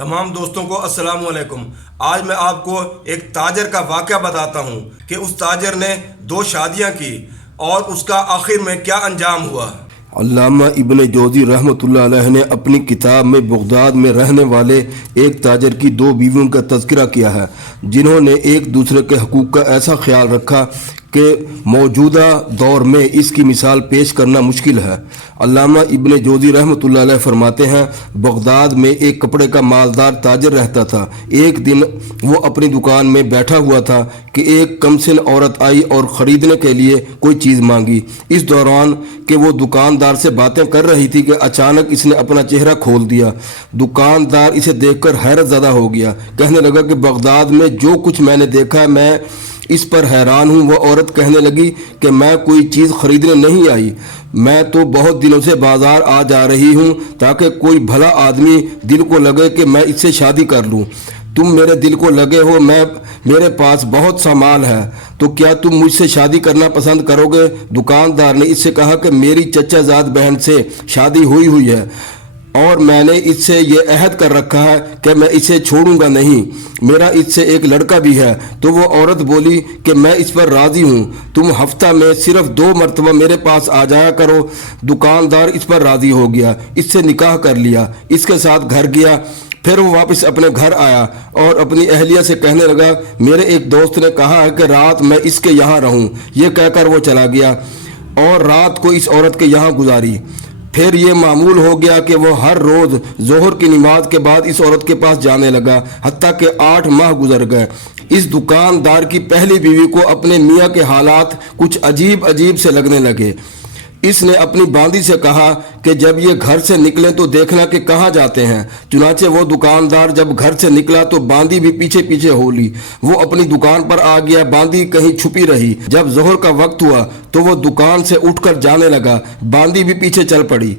تمام دوستوں کو السلام علیکم۔ آج میں آپ کو ایک تاجر کا واقعہ بتاتا ہوں کہ اس تاجر نے 2 شادیاں کی اور اس کا آخر میں کیا انجام ہوا۔ علامہ ابن جوزی رحمۃ اللہ علیہ نے اپنی کتاب میں بغداد میں رہنے والے ایک تاجر کی 2 بیویوں کا تذکرہ کیا ہے جنہوں نے ایک دوسرے کے حقوق کا ایسا خیال رکھا کہ موجودہ دور میں اس کی مثال پیش کرنا مشکل ہے۔ علامہ ابن جوزی رحمۃ اللہ علیہ فرماتے ہیں، بغداد میں ایک کپڑے کا مالدار تاجر رہتا تھا۔ ایک دن وہ اپنی دکان میں بیٹھا ہوا تھا کہ ایک کمسن عورت آئی اور خریدنے کے لیے کوئی چیز مانگی۔ اس دوران کہ وہ دکاندار سے باتیں کر رہی تھی کہ اچانک اس نے اپنا چہرہ کھول دیا۔ دکاندار اسے دیکھ کر حیرت زدہ ہو گیا، کہنے لگا کہ بغداد میں جو کچھ میں نے دیکھا میں اس پر حیران ہوں۔ وہ عورت کہنے لگی کہ میں کوئی چیز خریدنے نہیں آئی، میں تو بہت دنوں سے بازار آ جا رہی ہوں تاکہ کوئی بھلا آدمی دل کو لگے کہ میں اس سے شادی کر لوں۔ تم میرے دل کو لگے ہو، میرے پاس بہت سا مال ہے، تو کیا تم مجھ سے شادی کرنا پسند کرو گے؟ دکاندار نے اس سے کہا کہ میری چچا زاد بہن سے شادی ہوئی ہے اور میں نے اس سے یہ عہد کر رکھا ہے کہ میں اسے چھوڑوں گا نہیں، میرا اس سے ایک لڑکا بھی ہے۔ تو وہ عورت بولی کہ میں اس پر راضی ہوں، تم ہفتہ میں صرف 2 مرتبہ میرے پاس آ جایا کرو۔ دکاندار اس پر راضی ہو گیا، اس سے نکاح کر لیا، اس کے ساتھ گھر گیا۔ پھر وہ واپس اپنے گھر آیا اور اپنی اہلیہ سے کہنے لگا، میرے ایک دوست نے کہا ہے کہ رات میں اس کے یہاں رہوں۔ یہ کہہ کر وہ چلا گیا اور رات کو اس عورت کے یہاں گزاری۔ پھر یہ معمول ہو گیا کہ وہ ہر روز ظہر کی نماز کے بعد اس عورت کے پاس جانے لگا، حتیٰ کہ 8 ماہ گزر گئے۔ اس دکاندار کی پہلی بیوی کو اپنے میاں کے حالات کچھ عجیب سے لگنے لگے۔ اس نے اپنی باندی سے کہا کہ جب یہ گھر سے نکلیں تو دیکھنا کہ کہاں جاتے ہیں۔ چنانچہ وہ دکاندار جب گھر سے نکلا تو باندی بھی پیچھے ہو لی۔ وہ اپنی دکان پر آ گیا، باندی کہیں چھپی رہی۔ جب ظہر کا وقت ہوا تو وہ دکان سے اٹھ کر جانے لگا، باندی بھی پیچھے چل پڑی۔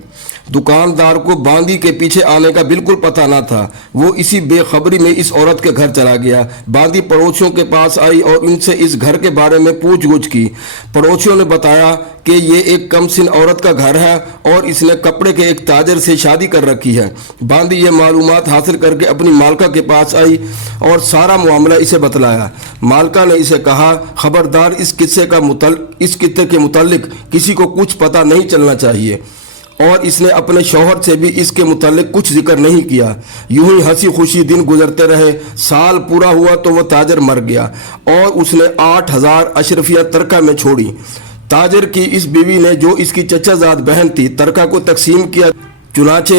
دکاندار کو باندی کے پیچھے آنے کا بالکل پتہ نہ تھا۔ وہ اسی بے خبری میں اس عورت کے گھر چلا گیا۔ باندی پڑوسیوں کے پاس آئی اور ان سے اس گھر کے بارے میں پوچھ گچھ کی۔ پڑوسیوں نے بتایا کہ یہ ایک کمسن عورت کا گھر ہے اور اس نے کپڑے کے ایک تاجر سے شادی کر رکھی ہے۔ باندی یہ معلومات حاصل کر کے اپنی مالکہ کے پاس آئی اور سارا معاملہ اسے بتلایا۔ مالکہ نے اسے کہا، خبردار، اس قصے کے متعلق کسی کو کچھ پتہ نہیں چلنا چاہیے، اور اس نے اپنے شوہر سے بھی اس کے متعلق کچھ ذکر نہیں کیا۔ یوں ہی ہنسی خوشی دن گزرتے رہے۔ سال پورا ہوا تو وہ تاجر مر گیا اور اس نے 8000 اشرفیاں ترکہ میں چھوڑی۔ تاجر کی اس بیوی نے، جو اس کی چچا زاد بہن تھی، ترکہ کو تقسیم کیا، چنانچہ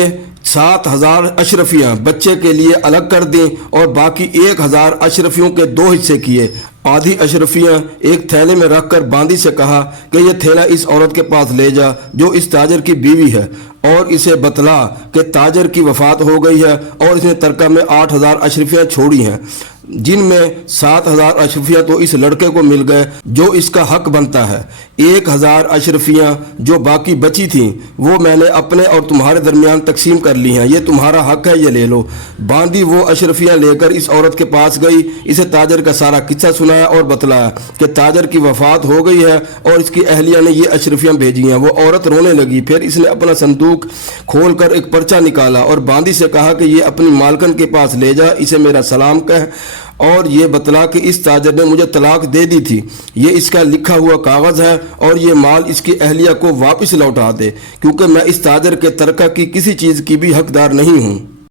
7000 اشرفیاں بچے کے لیے الگ کر دیں اور باقی 1000 اشرفیوں کے 2 حصے کیے۔ آدھی اشرفیاں ایک تھیلے میں رکھ کر باندی سے کہا کہ یہ تھیلا اس عورت کے پاس لے جا جو اس تاجر کی بیوی ہے، اور اسے بتلا کہ تاجر کی وفات ہو گئی ہے اور اس نے ترکہ میں 8000 اشرفیاں چھوڑی ہیں، جن میں 7000 اشرفیاں تو اس لڑکے کو مل گئے جو اس کا حق بنتا ہے۔ 1000 اشرفیاں جو باقی بچی تھیں وہ میں نے اپنے اور تمہارے درمیان تقسیم کر لی ہیں، یہ تمہارا حق ہے، یہ لے لو۔ باندی وہ اشرفیاں لے کر اس عورت کے پاس گئی، اسے تاجر کا سارا قصہ سنایا اور بتلایا کہ تاجر کی وفات ہو گئی ہے اور اس کی اہلیہ نے یہ اشرفیاں بھیجی ہیں۔ وہ عورت رونے لگی۔ پھر اس نے اپنا صندوق کھول کر ایک پرچہ نکالا اور باندی سے کہا کہ یہ اپنی مالکن کے پاس لے جا، اسے میرا سلام کہہ اور یہ بتلا کہ اس تاجر نے مجھے طلاق دے دی تھی، یہ اس کا لکھا ہوا کاغذ ہے اور یہ مال اس کی اہلیہ کو واپس لوٹا دے، کیونکہ میں اس تاجر کے ترکہ کی کسی چیز کی بھی حقدار نہیں ہوں۔